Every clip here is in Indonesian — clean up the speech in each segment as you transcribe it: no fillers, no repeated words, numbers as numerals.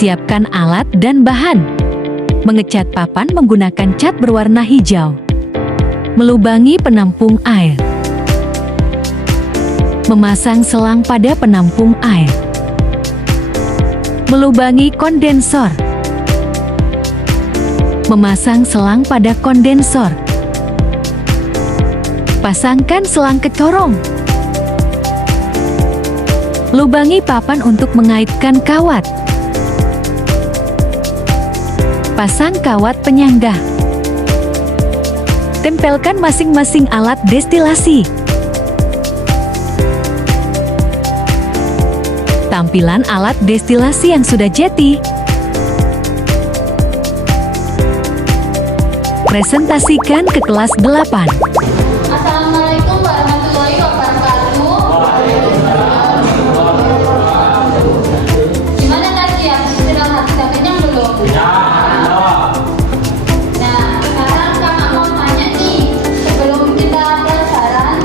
Siapkan alat dan bahan. Mengecat papan menggunakan cat berwarna hijau. Melubangi penampung air. Memasang selang pada penampung air. Melubangi kondensor. Memasang selang pada kondensor. Pasangkan selang ke corong. Lubangi papan untuk mengaitkan kawat. Pasang kawat penyangga. Tempelkan masing-masing alat destilasi. Tampilan alat destilasi yang sudah jadi. Presentasikan ke kelas 8. Assalamualaikum warahmatullahi wabarakatuh. Gimana tadi ya? Istirahat sudah kenyang belum? Nah, sekarang kakak mau tanya nih. Sebelum kita pelajaran,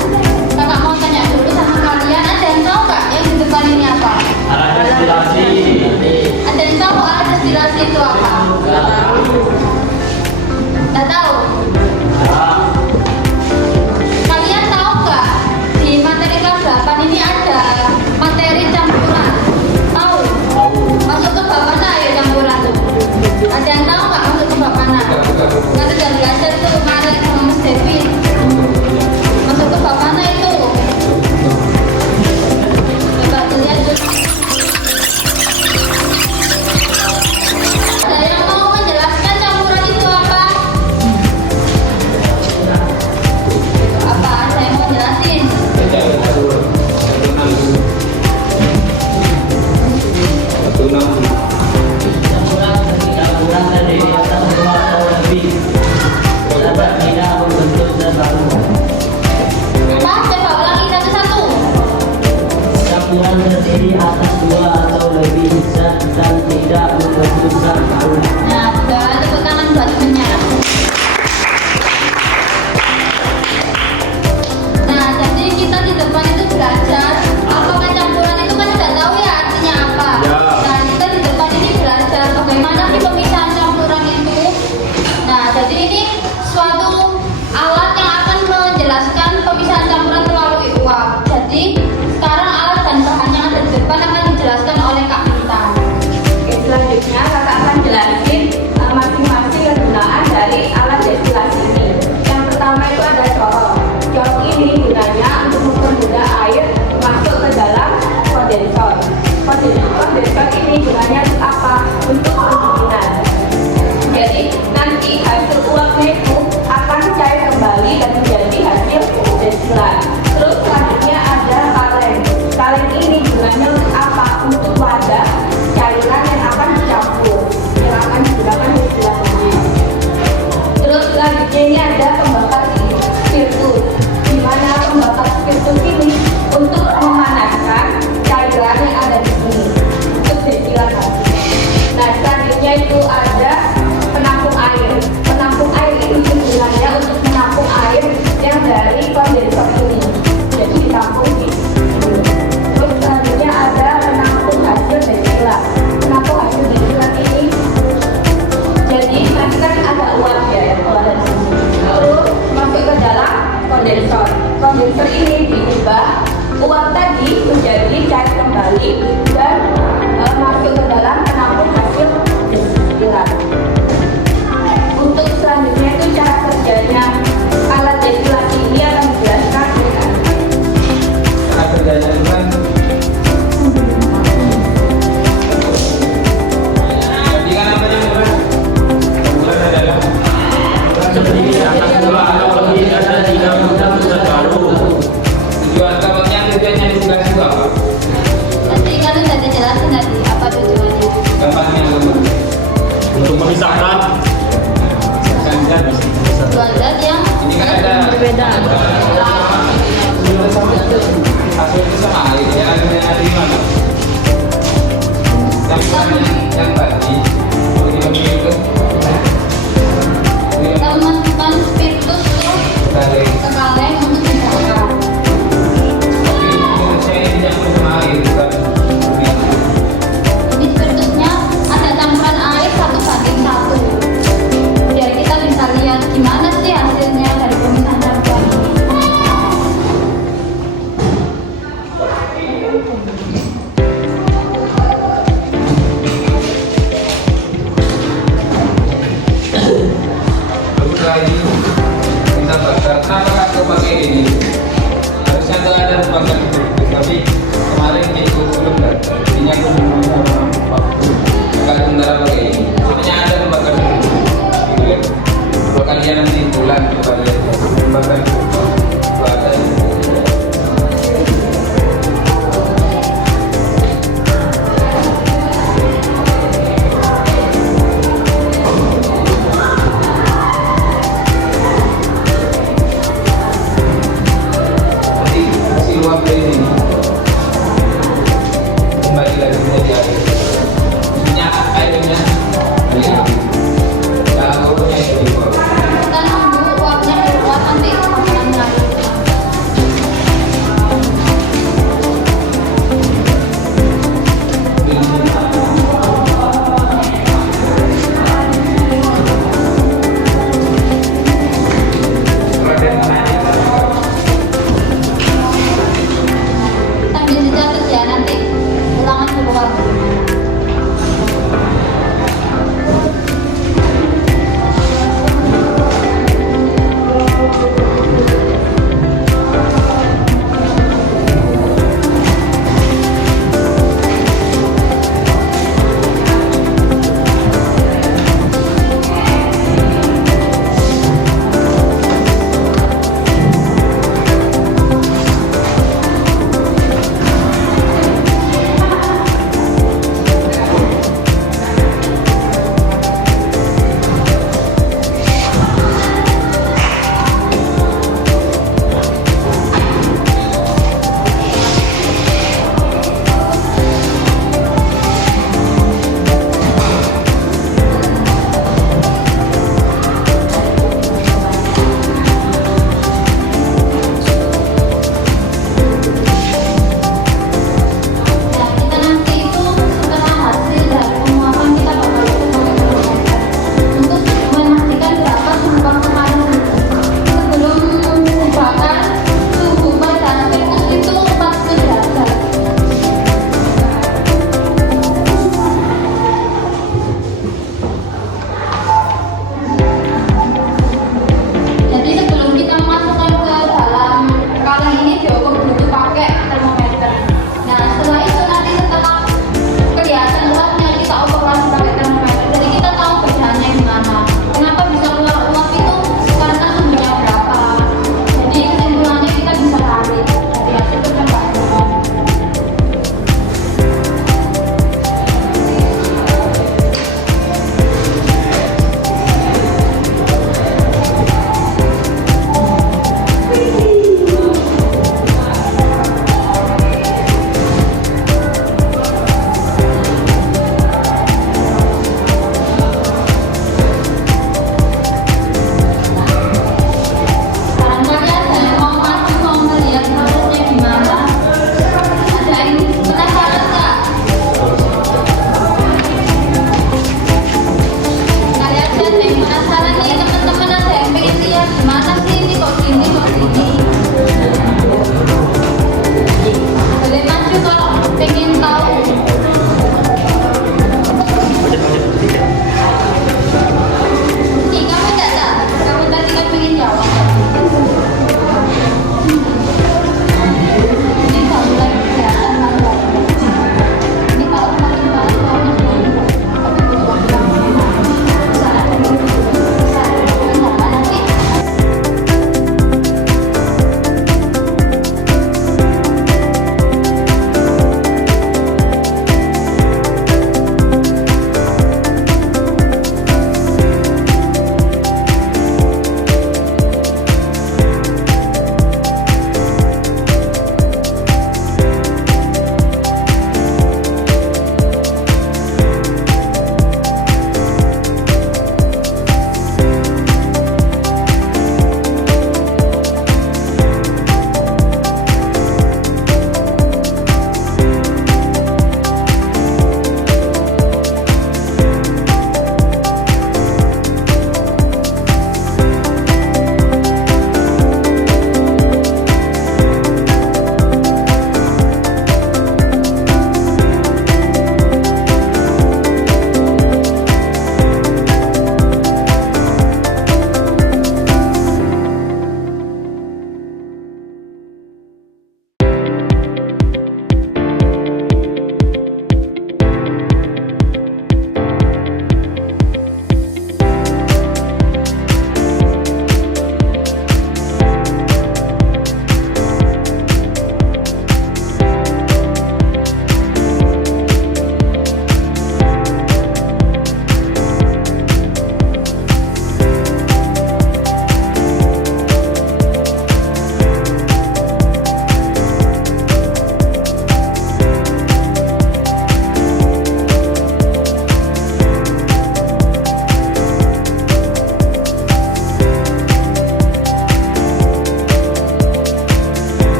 kakak mau tanya dulu sama kalian. Ada yang tahu nggak yang di depan ini apa? Alat destilasi. Ada yang tahu alat destilasi itu apa? Nggak tahu? Kalian tahu nggak di materi kelas 8 ini ada materi campuran? Tahu? Masuk ke bab mana ya campuran tuh? Ada yang tahu nggak masuk ke bab mana? Nggak sudah belajar tuh kemarin sama Mas Devi. Masuk ke bab mana itu? Coba dilihat dulu. Ada yang mau menjelaskan campuran itu apa? Apa? Ada yang mau jelasin? Campuran dari atas dua atau lebih dapat tidak membentuk zat baru. Apa? Coba ulangi satu-satu. Campuran terdiri atas dua atau lebih zat dan tidak membentuk zat baru. Nah, udah tepuk tangan buat temennya. Nah, jadi kita di depan itu belajar apakah campuran itu kan udah tahu ya artinya apa. Nah, kita di depan ini belajar bagaimana sih pemisahan campuran itu. Nah, jadi ini suatu alat yang akan menjelaskan pemisahan campuran melalui uap. Jadi sekarang alat dan bahan yang ada di depan akan dijelaskan oleh Kak Minta. Oke, selanjutnya kakak akan jelasin masing-masing kegunaan dari alat destilasi ini. Yang pertama itu ada corong. Corong ini gunanya untuk mempermudah air masuk ke dalam kondensor. Kondensor ini gunanya untuk apa? Untuk pendinginan. Jadi nanti hasil uapnya itu akan cair kembali dan menjadi hasil destilan. Terus selanjutnya ada kaleng. Kaleng ini gunanya untuk apa? Untuk wadah cairan yang akan dicampur, yang akan digunakan destilasinya. Terus selanjutnya ini ada pembakar spiritus, di mana pembakar spiritus ini untuk memanaskan cairan yang ada di sini untuk destilasi. Nah, selanjutnya itu ada penampung air. Penampung air itu gunanya untuk menampung air yang dari kondensor ini, jadi ditampung di sini. Terus selanjutnya ada penampung hasil destilat. Penampung hasil destilat ini, jadi nanti kan ada uap ya yang keluar dari sini. Terus masuk ke dalam kondensor. Kondensor ini diubah uap tadi menjadi cair kembali dan masuk ke dalam penampung hasil destilat. Untuk selanjutnya itu cara kerjanya alat destilasi ini akan dijelaskan dengan Cara kerjanya itu kan tadi kan namanya campuran adalah Terdiri atas dua atau lebih zat tidak membentuk zat baru. tujuan utamanya kerjanya tugas itu apa? Nanti kan udah dijelasin tadi apa tujuannya. Gampangnya apa? Untuk memisahkan Kan zat Dua zat yang ini kan ada berbeda. hasil itu sama air ya, ada di mana? Campuran yang tadi kalau kita milih itu Kita memasukkan spiritus dari ke kaleng untuk dibakar. tapi Indonesia ini dicampur sama air bukan Jadi spiritusnya ada kayak gini. Harusnya tuh ada rumah kerja, tapi kemarin minggu sebelum kan, ini aku mau sama Pak Kakak sementara pakai ini. Sebenarnya ada rumah kerja. Gitu ya. Kalau kalian nanti pulang coba lihat rumah kerja. Bahasa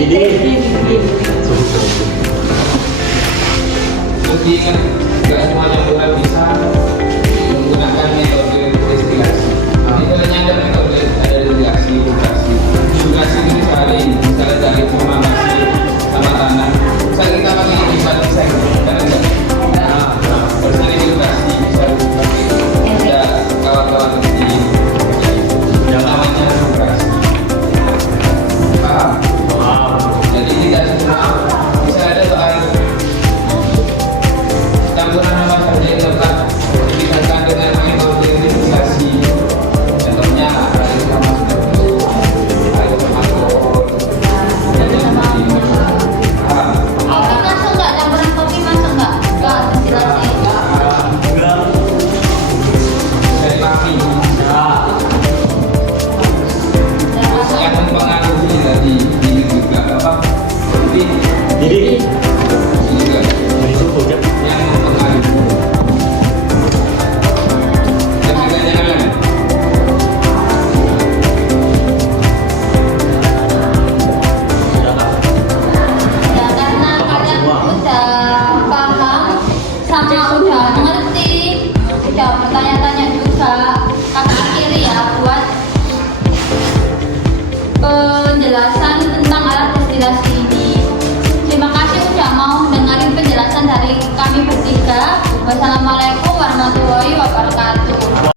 Terus diingat, nggak semua campuran bisa menggunakan metode destilasi. Istilahnya ada metode, ada destilasi, filtrasi. Filtrasi itu disalin, misalnya dari fermentasi sama tanah. Misalnya kita pakai ini bisa karena enggak. Nah, misalnya filtrasi bisa pakai ada kawan-kawan kecil. Yang namanya filtrasi. Paham? Jadi tidak semua bisa ada soal campuran apa saja yang dapat digunakan dengan metode destilasi. Contohnya air sama seperti air sama alkohol. Kopi masuk nggak? Campuran kopi masuk nggak? Nggak, destilasi. Dari api yang mempengaruhi tadi ini juga apa? Seperti ini juga yang mempengaruhi. Ketiganya kan? Ya, karena kalian udah paham sama udah ngerti, udah bertanya-tanya juga, kakak akhiri ya buat penjelasan tentang alat destilasi ini. Terima kasih udah mau dengerin penjelasan dari kami bertiga. Wassalamualaikum